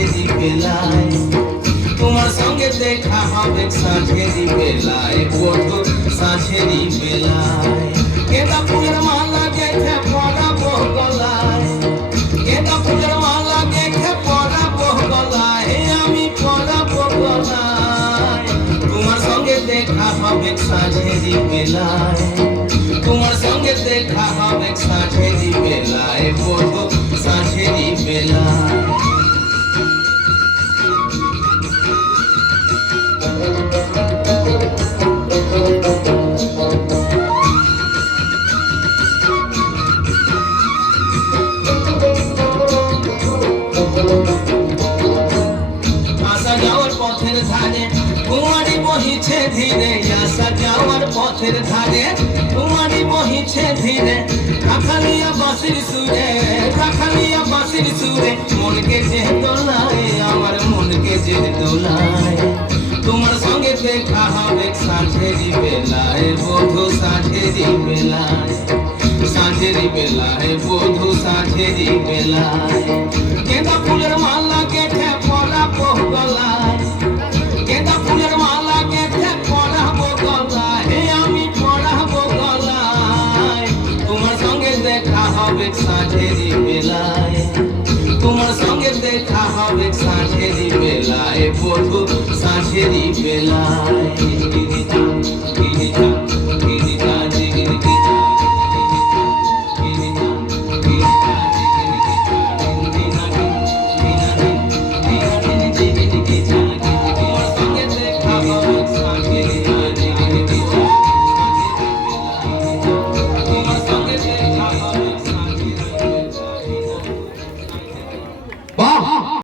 সাঁঝেরি বেলায়, তোমার সঙ্গে দেখা হবে সাঁঝেরি বেলায়, বধু সাঁঝেরি বেলায়। গেঁদা ফুলের মালা গেঁথে পরাবো গলায়, গেঁদা ফুলের মালা গেঁথে পরাবো গলায়, আমি পরাবো গলায়। তোমার সঙ্গে দেখা হবে সাঁঝেরি বেলায়, তোমার সঙ্গে দেখা হবে সাঁঝেরি বেলায়, বধু সাঁঝেরি বেলায়। আসা যাওয়ার পথের ধারে কুমারী বহিছে ধীরে, আসা যাওয়ার পথের ধারে কুমারী বহিছে ধীরে। রাখালিয়া বাঁশির সুরে, রাখালিয়া বাঁশির সুরে, মনকে যে দোলায়, আমার মনকে যে দোলায়। তোমার সঙ্গে দেখা হবে সাঁঝেরি বেলায়, বধু সাঁঝেরি বেলায়, সাঁঝেরি বেলায়, বধু সাঁঝেরি বেলায়। গেঁদা ফুলের মালা গেঁথে পরাবো গলায়, গেঁদা ফুলের মালা গেঁথে পরাবো গলায়, আমি পরাবো গলায়। তোমার সঙ্গে দেখা হবে সাঁঝেরি বেলায়, তোমার সঙ্গে দেখা হবে সাঁঝেরি বেলায়, বধু সাঁঝেরি বেলায়।